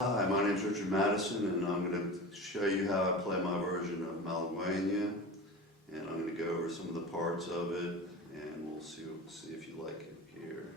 Hi, my name's Richard Madison, and I'm going to show you how I play my version of Malagueña, and I'm going to go over some of the parts of it, and we'll see if you like it here.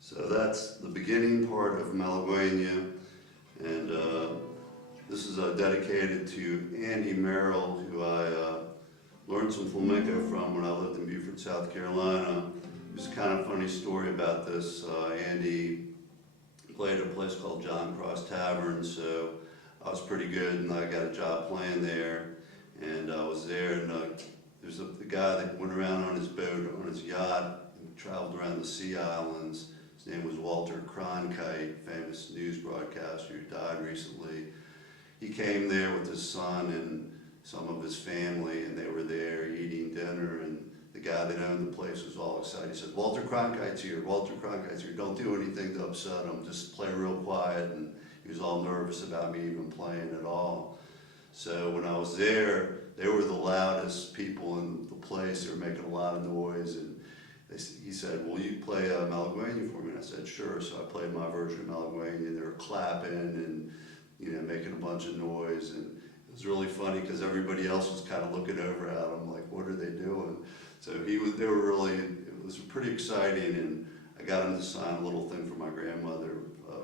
So that's the beginning part of Malagueña, and this is dedicated to Andy Merrill, who I learned some flamenco from when I lived in Beaufort, South Carolina. There's a kind of funny story about this. Andy played at a place called John Cross Tavern, so I was pretty good, and I got a job playing there, and I was there, and there's the guy that went around on his boat, on his yacht, and traveled around the Sea Islands. His name was Walter Cronkite, famous news broadcaster who died recently. He came there with his son and some of his family, and they were there eating dinner, and the guy that owned the place was all excited. He said, "Walter Cronkite's here, Walter Cronkite's here. Don't do anything to upset him, just play real quiet." And he was all nervous about me even playing at all. So when I was there, they were the loudest people in the place. They were making a lot of noise, and he said, "Will you play Malagueña for me?" And I said, "Sure." So I played my version of Malagueña. They were clapping and making a bunch of noise, and it was really funny because everybody else was kind of looking over at him like, "What are they doing?" So they were really, it was pretty exciting, and I got him to sign a little thing for my grandmother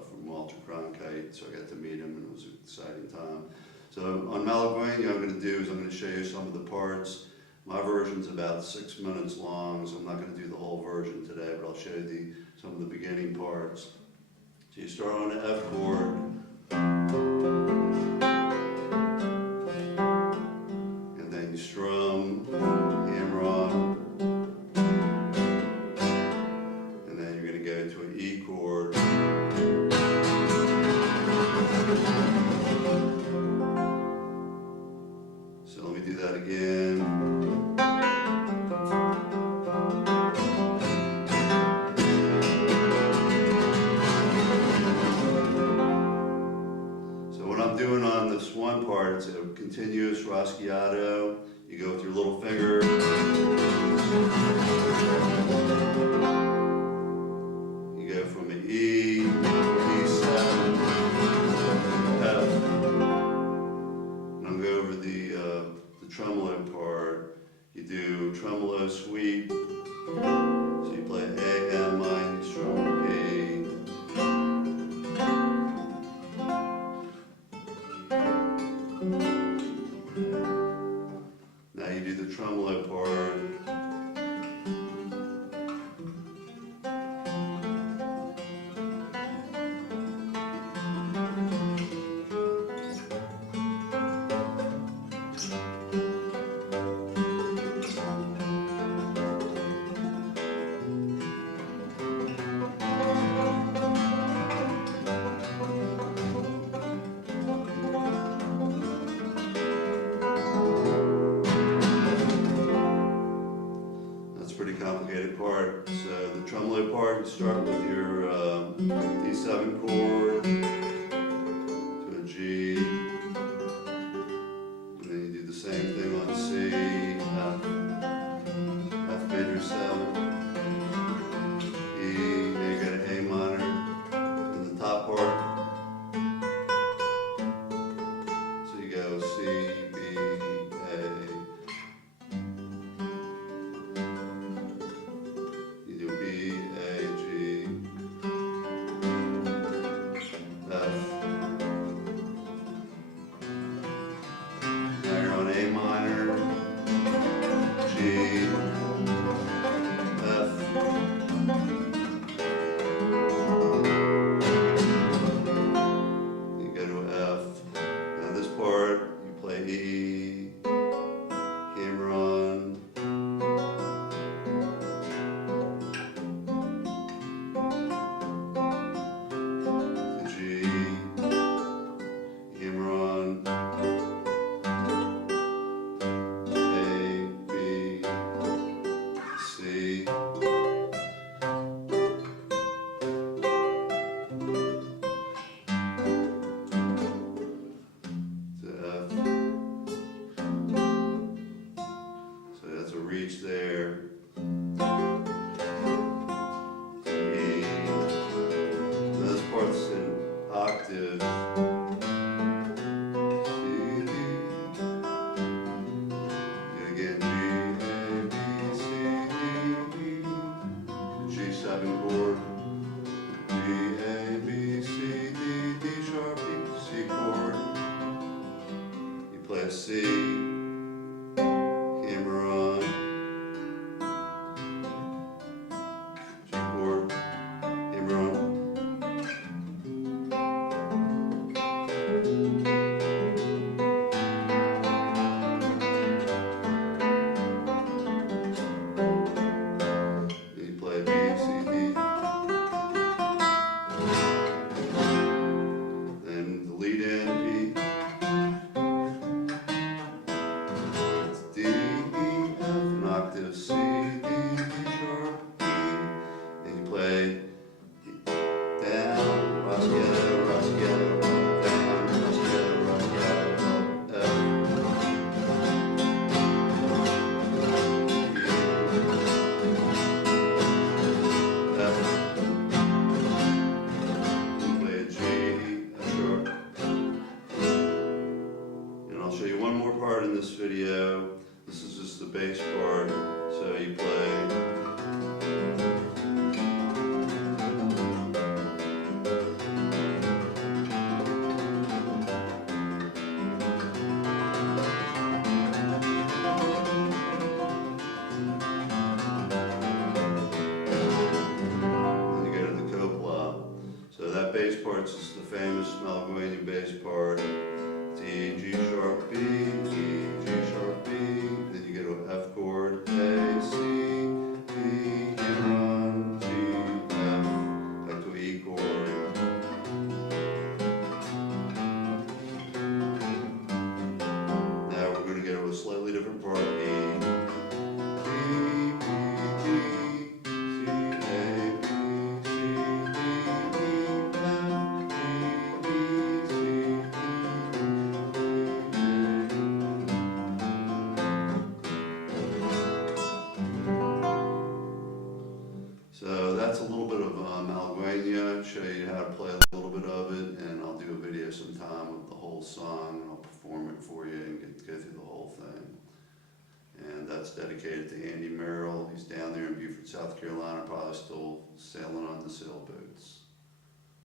from Walter Cronkite, so I got to meet him, and it was an exciting time. So on Malagueña, I'm going to show you some of the parts. My version's about 6 minutes long, so I'm not going to do the whole version today, but I'll show you some of the beginning parts. So you start on the F chord, and then you strum, hammer on, and then you're going to go to an E chord. So let me do that again. Doing on this one part, it's a continuous rasgueado. You go with your little finger. You go from an E, E7, F. And I'll go over the tremolo part. You do tremolo sweep. So you play A, M, I, you strum B. Now you do the tremolo part. part. So the tremolo part, you start with your D7 chord to a G, and then you do the same thing on C, F major 7, E, then you got an A minor, and the top part. So you go C, B, A. You do B, A, G, F. Now you're on A minor, G, F. You go to F. Now this part, you play E, hammer on, the G, hammer on, A, B, C, to F. So that's a reach there. E. This part's in octave. C, D. Do it again. G, A, B, C, D, E. G7 chord. G, A, B, C, D, D sharp, E, C chord. You play a C, hammer on, G chord, hammer on. Then you play B, C, D. Then the lead in B. It's D, E, F, an octave, C, D, D sharp, E. Then you play down, Raschietto, Raschietto, down, Raschietto, Raschietto, F. F. You play a G, F sharp. And I'll show you one more part in this video. This is just the bass part. So you play. Then you go to the copla. So that bass part's just the famous Malagueña bass part. D, G sharp, B, E, G sharp, B. Then you go to an F chord, A, C, D, hammer on, G, F, back to an E chord. Now we're going to go to a slightly different part, E, D, B, D, C, A, B, C, D, E, F, D, E, C, So that's a little bit of Malagueña, show you how to play a little bit of it, and I'll do a video sometime with the whole song, and I'll perform it for you and go through the whole thing. And that's dedicated to Andy Merrill. He's down there in Beaufort, South Carolina, probably still sailing on the sailboats.